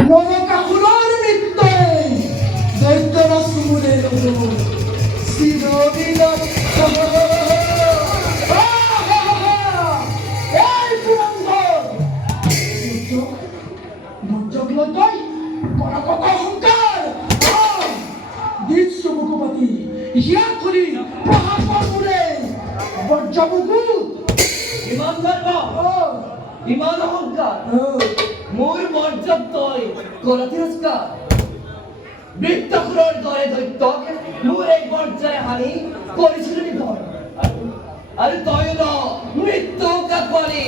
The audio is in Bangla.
নরকাসুরের মৃত্যুতে দৈত্যরা সুমুরে চিরদিন এই পুরন্দর মজ্জগ্লতই বড় কত অহংকার দীর্ঘ মুখপাতি ইয়া করি প্রহার করবুরে বজ্রবুকু ইমান ধর্ম ইমান অহংকার মোর মর্যাদ তয় করা তিরস্কার বৃত্তকুরর দরে দৈত্যক মোর এক পর্যায়ে হানি করেছিল নিধন আরে তয় ন মৃত্যু কাকলি